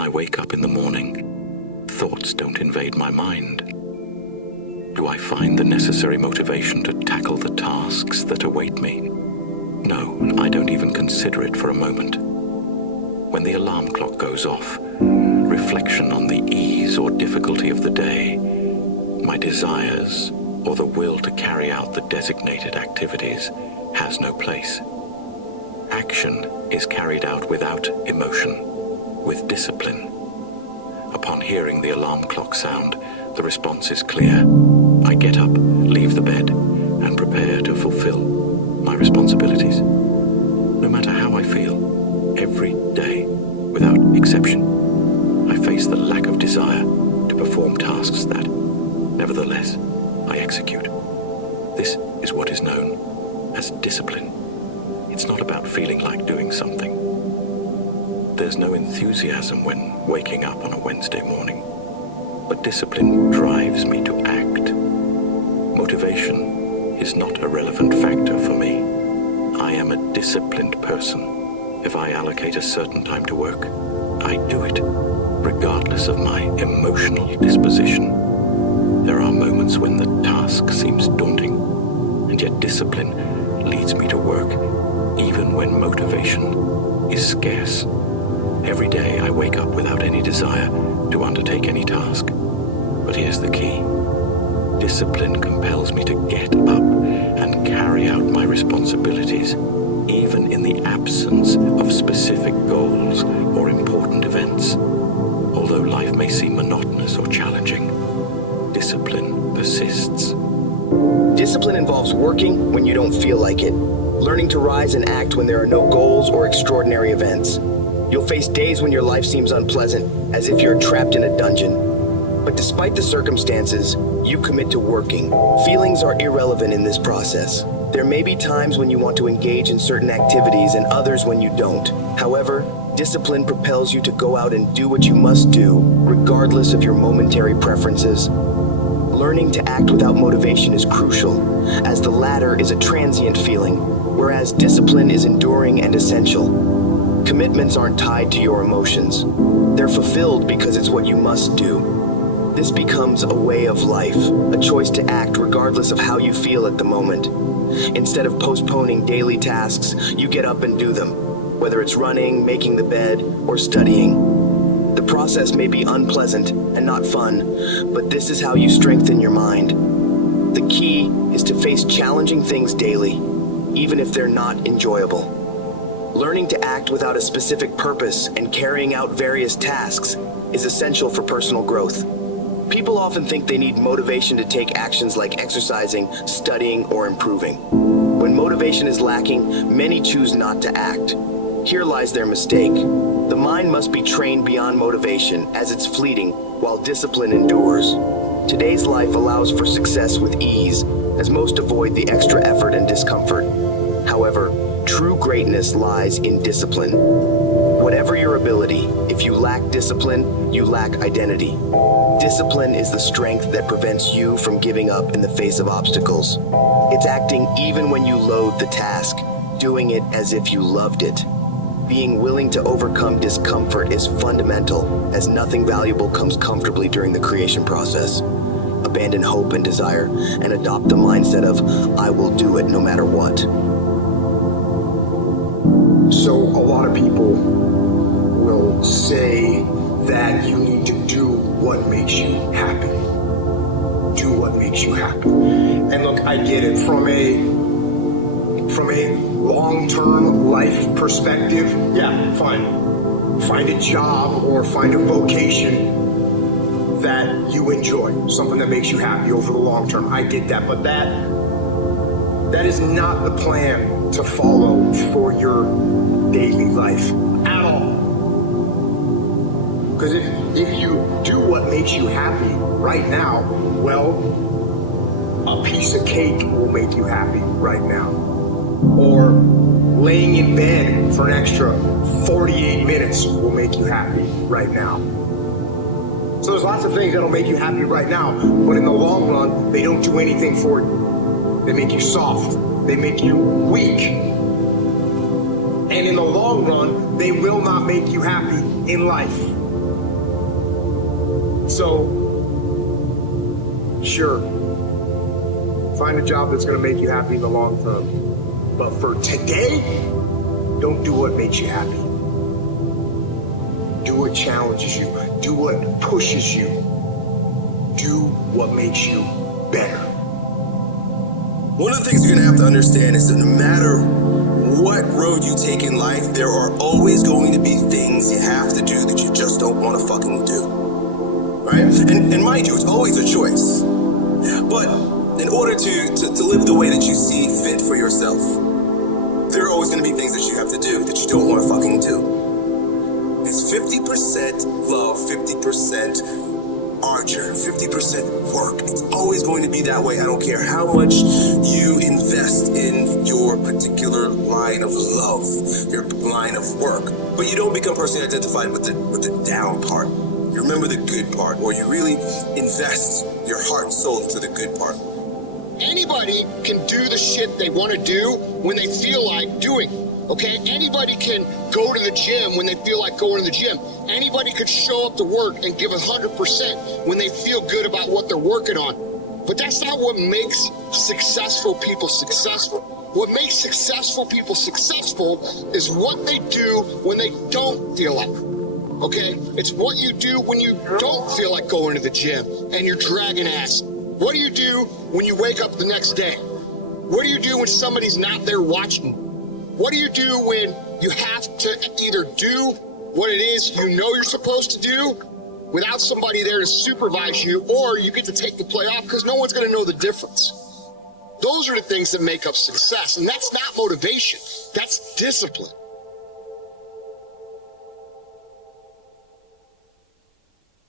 I wake up in the morning, thoughts don't invade my mind. Do I find the necessary motivation to tackle the tasks that await me? No, I don't even consider it for a moment. When the alarm clock goes off, reflection on the ease or difficulty of the day, my desires, or the will to carry out the designated activities has no place. Action is carried out without emotion, with discipline. Upon hearing the alarm clock sound, the response is clear. I get up, leave the bed, and prepare to fulfill my responsibilities. No matter how I feel, every day, without exception, I face the lack of desire to perform tasks that, nevertheless, I execute. This is what is known as discipline. It's not about feeling like doing something. There's no enthusiasm when waking up on a Wednesday morning, but discipline drives me to act. Motivation is not a relevant factor for me. I am a disciplined person. If I allocate a certain time to work, I do it, regardless of my emotional disposition. There are moments when the task seems daunting, and yet discipline leads me to work, even when motivation is scarce. Every day I wake up without any desire to undertake any task. But here's the key. Discipline compels me to get up and carry out my responsibilities, even in the absence of specific goals or important events. Although life may seem monotonous or challenging, discipline persists. Discipline involves working when you don't feel like it, learning to rise and act when there are no goals or extraordinary events. You'll face days when your life seems unpleasant, as if you're trapped in a dungeon. But despite the circumstances, you commit to working. Feelings are irrelevant in this process. There may be times when you want to engage in certain activities and others when you don't. However, discipline propels you to go out and do what you must do, regardless of your momentary preferences. Learning to act without motivation is crucial, as the latter is a transient feeling, whereas discipline is enduring and essential. Commitments aren't tied to your emotions. They're fulfilled because it's what you must do. This becomes a way of life, a choice to act regardless of how you feel at the moment. Instead of postponing daily tasks, you get up and do them, whether it's running, making the bed, or studying. The process may be unpleasant and not fun, but this is how you strengthen your mind. The key is to face challenging things daily, even if they're not enjoyable. Learning to act without a specific purpose and carrying out various tasks is essential for personal growth. People often think they need motivation to take actions like exercising, studying, or improving. When motivation is lacking, many choose not to act. Here lies their mistake. The mind must be trained beyond motivation, as it's fleeting, while discipline endures. Today's life allows for success with ease, as most avoid the extra effort and discomfort. However, true greatness lies in discipline. Whatever your ability, if you lack discipline, you lack identity. Discipline is the strength that prevents you from giving up in the face of obstacles. It's acting even when you loathe the task, doing it as if you loved it. Being willing to overcome discomfort is fundamental, as nothing valuable comes comfortably during the creation process. Abandon hope and desire, and adopt the mindset of, I will do it no matter what. So a lot of people will say that you need to do what makes you happy. Do what makes you happy. And look, I get it. From a long-term life perspective, yeah, fine. Find a job or find a vocation that you enjoy, something that makes you happy over the long term. I get that, but that is not the plan to follow for your daily life at all. Because if you do what makes you happy right now, well, a piece of cake will make you happy right now. Or laying in bed for an extra 48 minutes will make you happy right now. So there's lots of things that'll make you happy right now, but in the long run, they don't do anything for you. They make you soft. They make you weak. And in the long run, they will not make you happy in life. So, sure, find a job that's going to make you happy in the long term. But for today, don't do what makes you happy. Do what challenges you. Do what pushes you. Do what makes you better. One of the things you're going to have to understand is that no matter what road you take in life, there are always going to be things you have to do that you just don't want to fucking do. Right? And mind you, it's always a choice. But in order to live the way that you see fit for yourself, there are always going to be things that you have to do that you don't want to fucking do. It's 50% love, 50% archer, 50% work. It's always going to be that way. I don't care how much you invest in your particular line of love, your line of work. But you don't become personally identified with the down part. You remember the good part, or you really invest your heart and soul into the good part. Anybody can do the shit they want to do when they feel like doing. Okay? Anybody can go to the gym when they feel like going to the gym. Anybody could show up to work and give 100% when they feel good about what they're working on. But that's not what makes successful people successful. What makes successful people successful is what they do when they don't feel like it. Okay? It's what you do when you don't feel like going to the gym and you're dragging ass. What do you do when you wake up the next day? What do you do when somebody's not there watching? What do you do when you have to either do what it is you know you're supposed to do without somebody there to supervise you, or you get to take the play off because no one's going to know the difference? Those are the things that make up success, and that's not motivation. That's discipline.